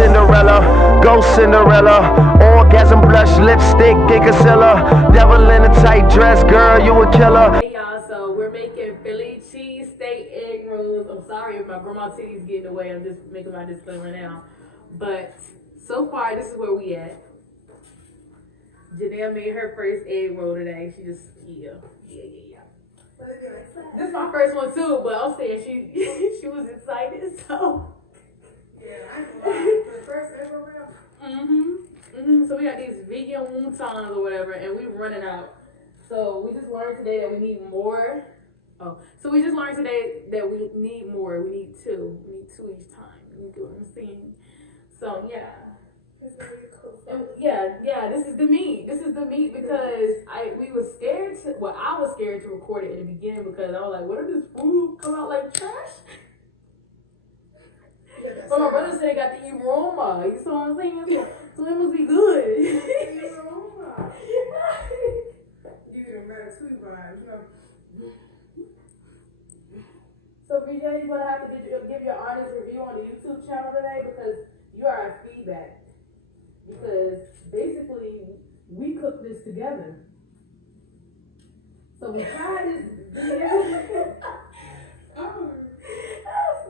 Cinderella, go Cinderella. Orgasm, blush, lipstick, and concealer. Devil in a tight dress, girl, you a killer. Hey y'all, so we're making Philly cheesesteak egg rolls. I'm sorry if my grandma titties get in the way. I'm just making my disclaimer now. But so far, this is where we at. Janelle made her first egg roll today. She just, yeah. This is my first one too, but I'm saying she was excited, so. Yeah, the first egg roll. So we got these vegan wontons or whatever, and we're running out. So we just learned today that we need more. So we just learned today that we need more. We need two. We need two each time. You get what I'm saying? So yeah. And yeah, this is the meat. This is the meat because I was scared to record it in the beginning because I was like, what if this food come out like trash? But my brother said it got the aroma. You see what I'm saying? So it must be good. The aroma. Give it a ratatouille vibe, you know. So BJ, you're gonna have to give your honest review on the YouTube channel today because you are our feedback. Because basically we cooked this together. So we tried this.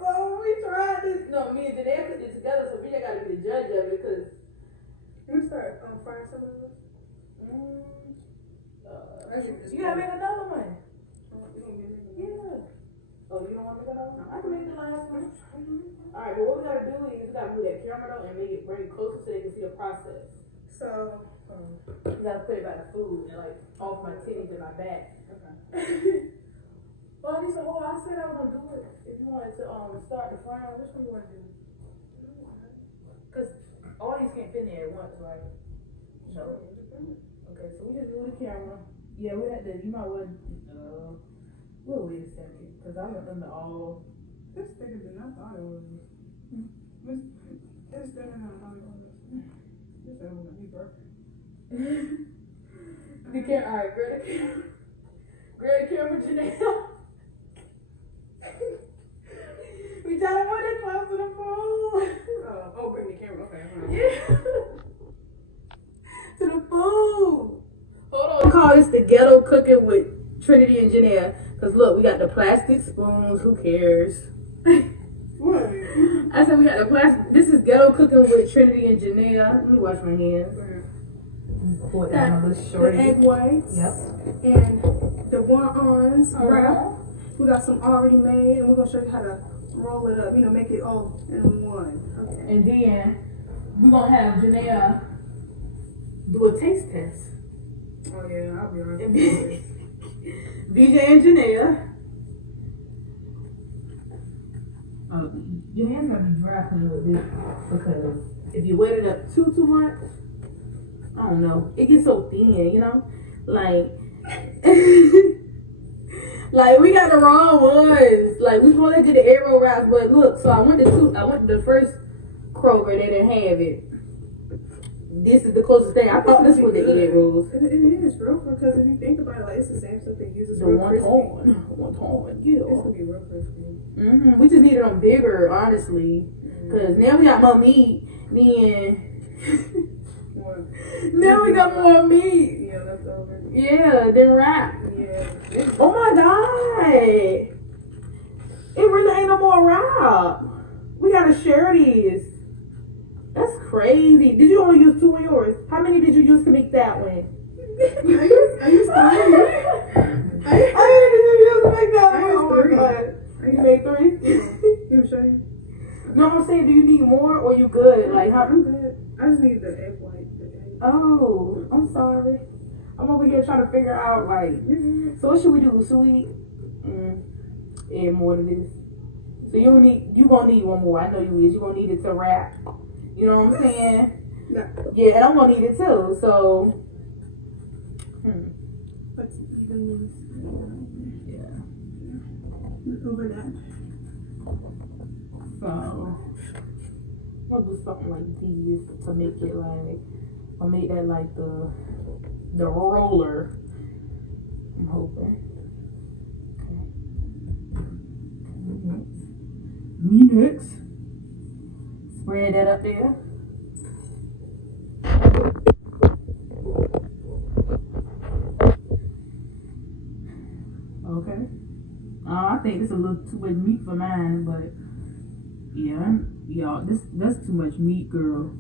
So we tried this. No, me and Janelle put this together, so BJ gotta be the judge of it because You start frying some of this? you gotta make another one. Yeah. Oh, you don't want to make another one? I can make the last one. Alright, but what we gotta do is we gotta move that camera though and bring it closer so they can see the process. So, you gotta put it by the food and like off my titties and my back. okay. Well, I said I was gonna do it. If you wanted to start the frying, which one you wanna do? Cause all these can't fit in there at once, right? No. Okay, so we just move the camera. Yeah, we had to. You might want. We'll wait a second, cause I want them to all. This thicker than I thought it was. It's thicker than I thought it was. This is gonna be perfect. The camera, alright, grab the camera. Grab the camera, Janelle. We trying to put it close to the food. Bring the camera. Okay. Yeah. To the food. Hold on. We call this the ghetto cooking with Trinity and Janelle. Cause look, we got the plastic spoons. Who cares? What? I said we got the plastic. This is ghetto cooking with Trinity and Janelle. Let me wash my hands. Pour it down on this shorty. The egg whites. Yep. And the wontons wrap. We got some already made, and we're gonna show you how to roll it up. You know, make it all in one. Okay. And then we're gonna have Janelle do a taste test. Oh yeah, I'll be honest. BJ and Janelle. Your hands gotta be dry a little bit because if you wet it up too much, I don't know, it gets so thin, you know? Like, like we got the wrong ones. Like we supposed to do the arrow wraps, but look, so I went to the first Kroger, they didn't have it. This is the closest thing. I thought this was the egg rolls. It is, bro, because if you think about it, like, it's the same stuff they use. It's the real one ton, yeah. It's gonna be real crispy. We just needed them bigger, honestly, because now we got more meat. Now we got more meat. Yeah, left over. Yeah, then wrap. Yeah. Oh my god, it really ain't no more wrap. We gotta share these. That's crazy. Did you only use two of yours? How many did you use to make that one? I used three. How many did you use to make that one? Oh my god. You made three? You show you? No, I'm saying, do you need more or you good? Like, how? I'm good. I just need the egg white. Oh, I'm sorry. I'm over here trying to figure out, like, so what should we do? Should we add more to this? So you gonna need one more. I know you is. You gonna need it to wrap. You know what I'm saying? No. Yeah, and I'm gonna need it too. So, Let's even this. Yeah. Over that. So, we'll do something like these to make it like, I'll make that like the roller. I'm hoping. Okay. Next. spread that up there. Okay. I think this is a little too much meat for mine, but yeah, y'all, that's too much meat, girl.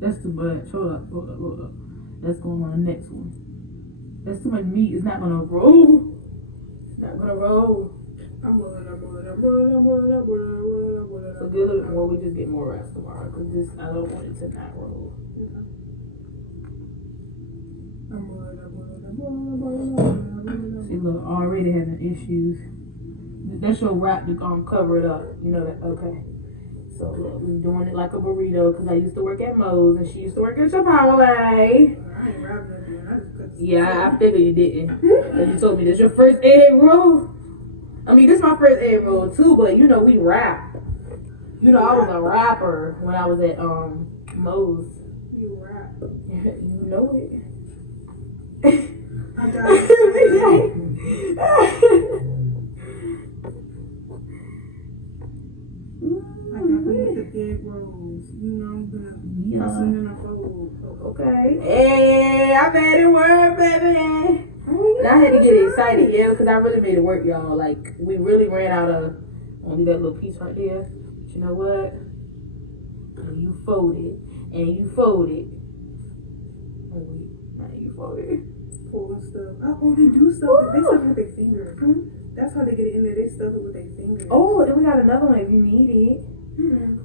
That's too much. Hold up. Let's go on the next one. That's too much meat. It's not gonna roll. It's not gonna roll. So get a little bit more. We just get more rice tomorrow, cause this I don't want it to not roll. See, look, already having issues. That's your wrap to cover it up. You know that? Okay. So look, we're doing it like a burrito because I used to work at Moe's and she used to work at Chipotle. Yeah, I figured you didn't. And you told me this your first egg roll. I mean, this is my first egg roll too, but you know we rap. You know I was a rapper when I was at Moe's. You rap. You know it. I got it. I got the egg rolls. You know I'm gonna toss them in a fold. Okay. Hey, I made it work, baby. And I had to get excited, yeah, because I really made it work, y'all. Like, we really ran out of only that little piece right there. But you know what? And you fold it. And you fold it. Oh, wait. Now you fold it. Pull stuff. Oh, they do stuff. They stuff it with their fingers. That's how they get it in there. They stuff it with their fingers. Oh, and we got another one if you need it.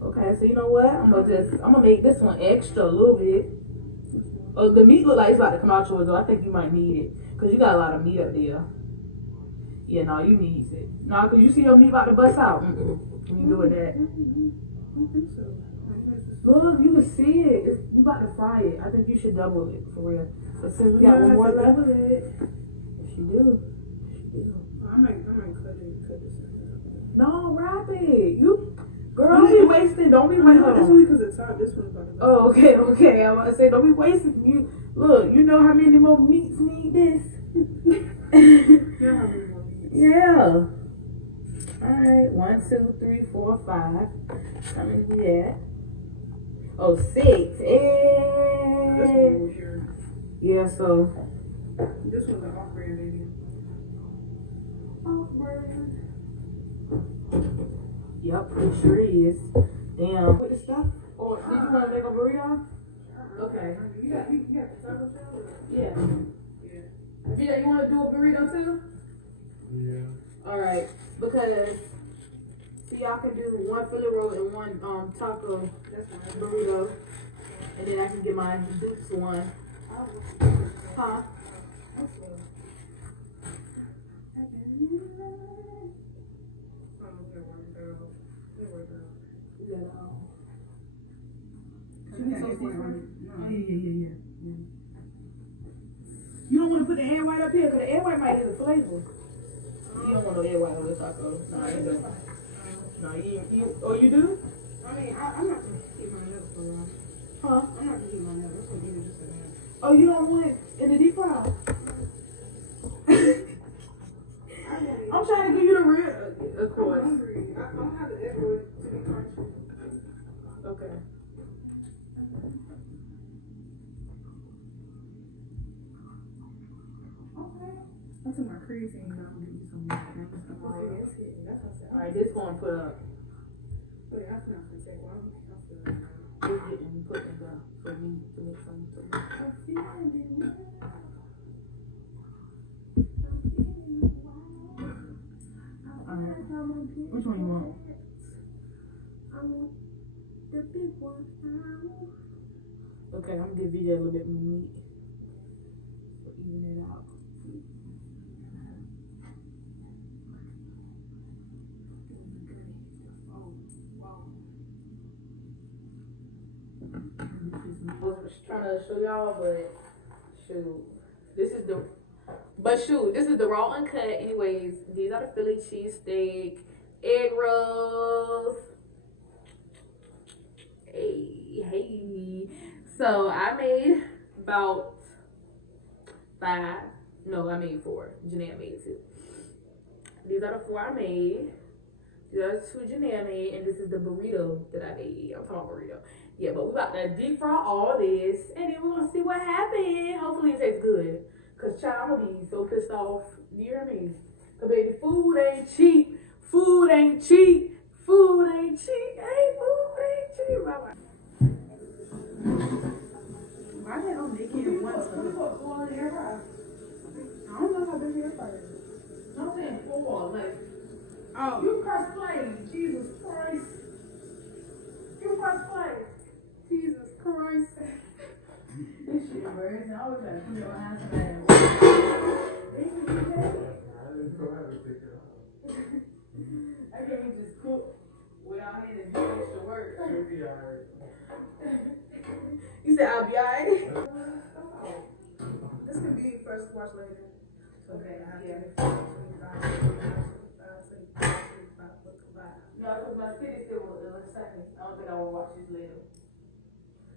Okay, so you know what? I'm gonna make this one extra a little bit. The meat look like it's about to come out yours, though. I think you might need it. Because you got a lot of meat up there. Yeah, no, you need it. No, because you see your meat about to bust out. You doing that. I don't think so. Look, you can see it. You about to fry it. I think you should double it, for real. But since we got one more left. Double it. She do. I might cut this in. No, wrap it. You, girl, don't be wasting. Don't be wasting. This one because it's hot. This one's about to go. Oh, okay. I'm about to say, don't be wasting. You look. You know how many more meats need this? Yeah. All right. 1, 2, 3, 4, 5. How many we at? Oh, 6. This one was your. Yeah. So. This one's an off-brand, baby. Off-brand. Yep, it sure is. Damn. With the stuff? Or did you want to make a burrito? Okay. You got the taco shell? Yeah. Vita, you want to do a burrito too? Yeah. Alright. Because, so y'all can do one Philly roll and one taco burrito. And then I can get my Dukes one. Huh? Yeah. You don't want to put the egg white up here because the egg white might have the flavor. You don't want no egg white on this taco. No, I ain't doing it. No, you. Oh, you do? I mean, I'm not going to heat mine up for long. Huh? I'm not going to heat mine up. That's what you just said. Oh, you don't want it in the deep fry? I'm trying to give you the real, of course. I'm hungry. I don't have the egg white to be crunchy. Okay. I took my creatine out and give you some more. Alright, this one put up. Wait, that's not going to take long. It's getting put in the, for me to make some. Alright. Which one you want? I want the big one. Okay, I'm gonna give you a little bit more meat. So even it out. I was trying to show y'all, but shoot, this is the raw uncut. Anyways, these are the Philly cheesesteak, egg rolls. Hey. So I made about 5. No, I made 4. Jeanette made 2. These are the 4 I made. That's what Janelle made, and this is the burrito that I made. I'm talking burrito. Yeah, but we about to deep fry all this, and then we're gonna see what happens. Hopefully it tastes good. Cause child, I'm gonna be so pissed off. Do you hear me? Cause baby, food ain't cheap. Food ain't cheap. Food ain't cheap. Hey, food ain't cheap. Bye-bye. Why they don't make it in one time? I don't know how big your fire is. I'm saying 4, like, Oh, you press play. Jesus Christ. You press play. Jesus Christ. This shit, bro. I always gotta put your hands in I didn't know how to take it off. I can't just cook without having to do extra work. It'll be alright. You said I'll be alright? This could be first watch later. Okay, yeah. 25. No, because my city still will second. I don't think I will watch this later.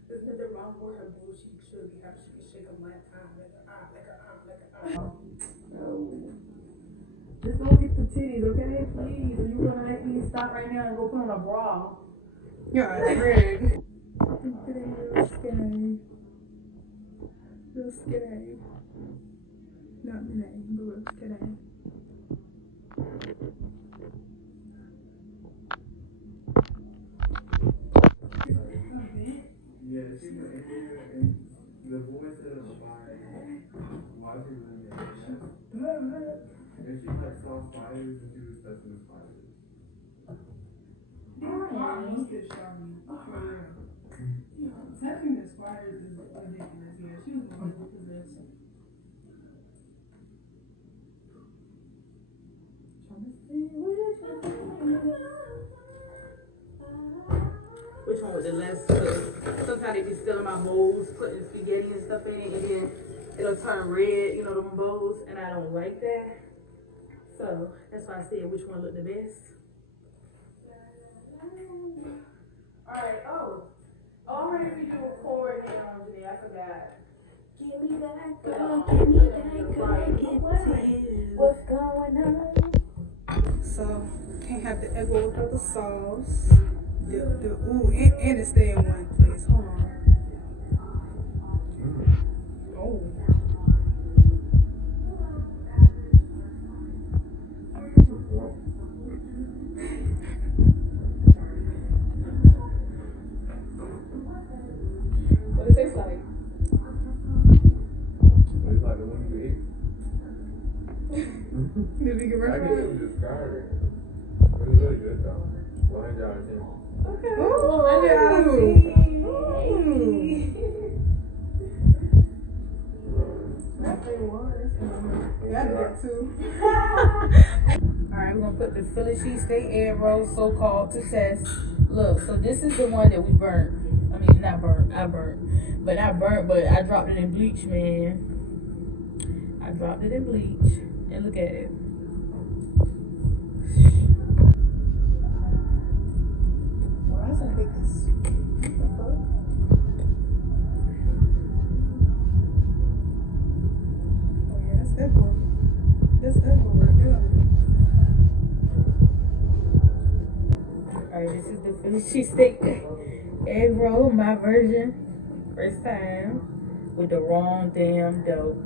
There's nothing wrong with her bullshit. She should be happy. She can shake her left arm like an arm, like an arm, like an arm. Just don't get the titties, okay? Please. If you're gonna let me stop right now and go put on a bra. Yeah, Greg. Real skinny. Real skinny. Not the name, but real skinny. Yeah, she went in there and the woman said about why she was in there. And she like saw spiders and she was touching the spiders. Touching the spiders is ridiculous. Yeah, she was the one who possessed. Which one was the less? Sometimes they be stealing my bowls, putting spaghetti and stuff in it, and then it'll turn red, you know, them bowls, and I don't like that. So that's why I said which one looked the best. Alright, already we do record now, Janelle, I forgot. Give me that girl, give me that girl, give it. What's going on? So, can't have the egg roll without the sauce. And it stay in one place. Hold on. Oh. What it tastes like? It's like the one you ate. Did we get I ready can't for it? even describe it. It was really good though. 100 out of 10. Okay. Ooh. Yeah, I did that too. Alright, we're gonna put the Philly cheesesteak egg roll so-called to test. Look, so this is the one that we burnt. I mean, not burnt, I burnt. But I burnt, but I dropped it in bleach, man. I dropped it in bleach. And look at it. Why is it big as what the fuck? Oh yeah, that's echo. That's echo right there. Alright, this is the Philly cheesesteak egg roll, my version. First time. With the wrong damn dough.